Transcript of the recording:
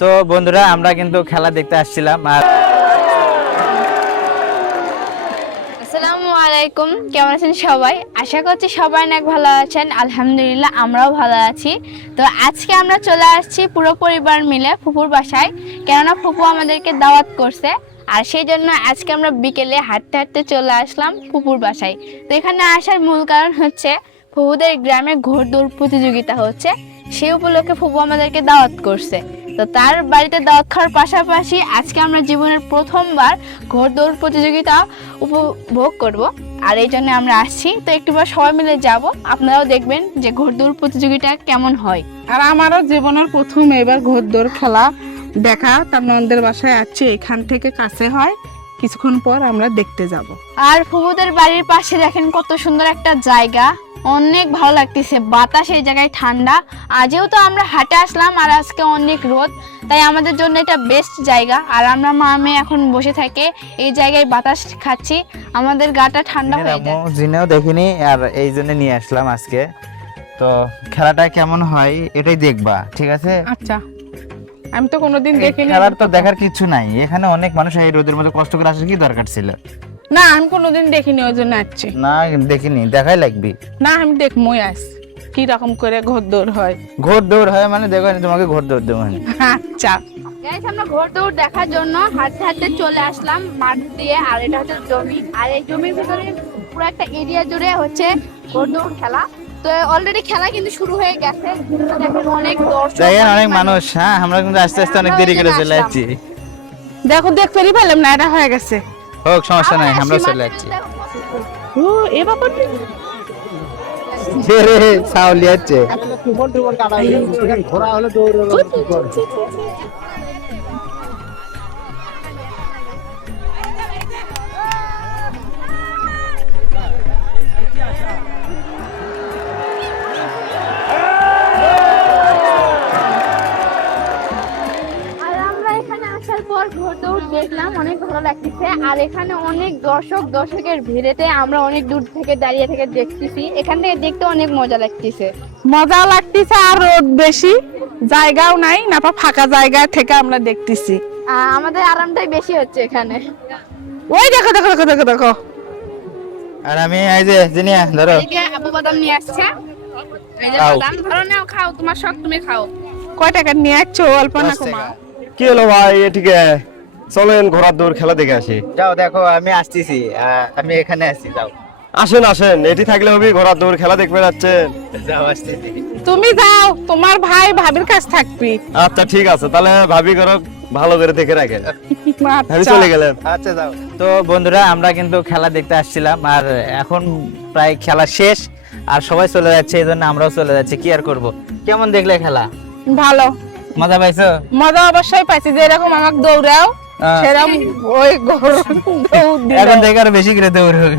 তো বন্ধুরা আমরা কিন্তু খেলা দেখতে আসছিলাম আর আসসালামু আলাইকুম, কেমন আছেন সবাই? আশা করছি সবাই অনেক ভালো আছেন। আলহামদুলিল্লাহ আমরাও ভালো আছি। তো আজকে আমরা চলে আসছি পুরো পরিবার মিলে ফুপুর বাসায়, কেননা ফুপু আমাদেরকে দাওয়াত করছে। আর সেই জন্য আজকে আমরা বিকেলে হাঁটতে হাঁটতে চলে আসলাম ফুপুর বাসায়। তো এখানে আসার মূল কারণ হচ্ছে ফুপুদের গ্রামে ঘোড়দৌড় প্রতিযোগিতা হচ্ছে, সেই উপলক্ষে ফুপু আমাদেরকে দাওয়াত করছে। তো তার বাড়িতে দাওয়াত খাওয়ার পাশাপাশি আজকে আমরা জীবনের প্রথমবার ঘোড়দৌড় প্রতিযোগিতা উপভোগ করব, আর এই জন্য আমরা আসছি। তো একটুবার সবাই মিলে যাব, আপনারাও দেখবেন যে ঘোড়দৌড় প্রতিযোগিতা কেমন হয়। আর আমারও জীবনের প্রথম এবার ঘোড়দৌড় খেলা দেখা। তার নন্দের বাসায় আসছি, এখান থেকে কাছে হয়, কিছুক্ষণ পর আমরা দেখতে যাব। আর ফুপুদের বাড়ির পাশে দেখেন কত সুন্দর একটা জায়গা, অনেক ভালো লাগতেছে, বাতাস এই জায়গায় ঠান্ডা। আর যেহেতু আমরা হাঁটে আসলাম আর আজকে অনেক রোদ, তাই আমাদের জন্য এটা বেস্ট জায়গা। আর আমরা মা মেয়ে এখন বসে থাকে এই জায়গায় বাতাস খাচ্ছি, আমাদের গাটা ঠান্ডা হয়ে যায়। জিনেও দেখিনি আর এই জন্য নিয়ে আসলাম আজকে। তো খেলাটা কেমন হয় এটাই দেখবা, ঠিক আছে? আচ্ছা, আমি তো কোনোদিন এই দেখিনি। খেলার তো দেখার কিছু নাই, এখানে অনেক মানুষ এই রোদের মধ্যে কষ্ট করে আসার কি দরকার ছিল? না, আমি কোনোদিন দেখিনি, ওই জন্য আসছি। না দেখিনি, দেখাই লাগবে। না, আমি দেখমই আস কি রকম করে ঘোড়দৌড় হয়। ঘোড়দৌড় হয় মানে দেখো আমি তোমাকে ঘোড়দৌড় দেবো। আচ্ছা, গাইস, আমরা ঘোড়দৌড় দেখার জন্য হাঁটতে হাঁটতে চলে আসলাম মাঠ দিয়ে। আর এটা হচ্ছে জমি, আর এই জমির ভিতরে পুরো একটা এরিয়া জুড়ে হচ্ছে ঘোড়দৌড় খেলা। তো অলরেডি খেলা কিন্তু শুরু হয়ে গেছে, দেখেন অনেক দর্শক, দেখেন অনেক মানুষ। হ্যাঁ, আমরা কিন্তু আস্তে আস্তে অনেক দেরি করে চলে যাচ্ছি। দেখো দেখতেই পেলাম না, এটা হয়ে গেছে। হোক, সমস্যা নাই, আমরা চলে যাচ্ছি। ও এ বাবা, সাউলি আছে। আর আমরা এখানে আসার পর ঘোড়দৌড় দেখলাম, অনেক ভালো লাগতেছে। আর এখানে অনেক দর্শকের ভিড়েতে আমরা অনেক দূর থেকে দাঁড়িয়ে থেকে দেখতেছি, এখান থেকে দেখতে অনেক মজা লাগতেছে। মজা লাগতেছে। আর রোদ বেশি, জায়গাও নাই, না ফাঁকা জায়গা থেকে আমরা দেখতেছি। আমাদের আরামটাই বেশি হচ্ছে এখানে। ওই দেখো দেখো দেখো দেখো দেখো। আর আমি এই যে জিনিয়া ধরো। এদিকে আবু বাদাম নিয়ে আসছে, এই যে খাও। বাদাম ধরো, নাও খাও, তোমার শখ, তুমি খাও। কয় টাকা নিয়ে আসছো? অল্প না কমা? কি হলো ভাই? এটিকে চলেন ঘোড়ার দৌড় খেলা দেখে আসি। যাও, দেখো আমি আসতেছি, আমি এখানে আছি। যাও আসেন আসেন, এটি থাকলে হবে ঘোড়ার দৌড় খেলা দেখবে যাচ্ছেন। যাও, আসতেছি। তুমি যাও, তোমার ভাই ভাবির কাছে থাকবি। আচ্ছা ঠিক আছে, তাহলে ভাবি করো ভালো করে দেখে রাখেন। আমি আচ্ছা। চলে গেলেন। আচ্ছা যাও। তো বন্ধুরা আমরা কিন্তু খেলা দেখতে আসছিলাম আর এখন প্রায় খেলা শেষ আর সবাই চলে যাচ্ছে, এই জন্য আমরাও চলে যাচ্ছি। কি আর করব। কেমন দেখলে খেলা? ভালো মজা পাইছো? মজা অবশ্যই পাইছি, যে এরকম আমাকে দৌড়াও সেরকম ওই দৌড় এখন থেকে আরো বেশি করে দৌড় হবে।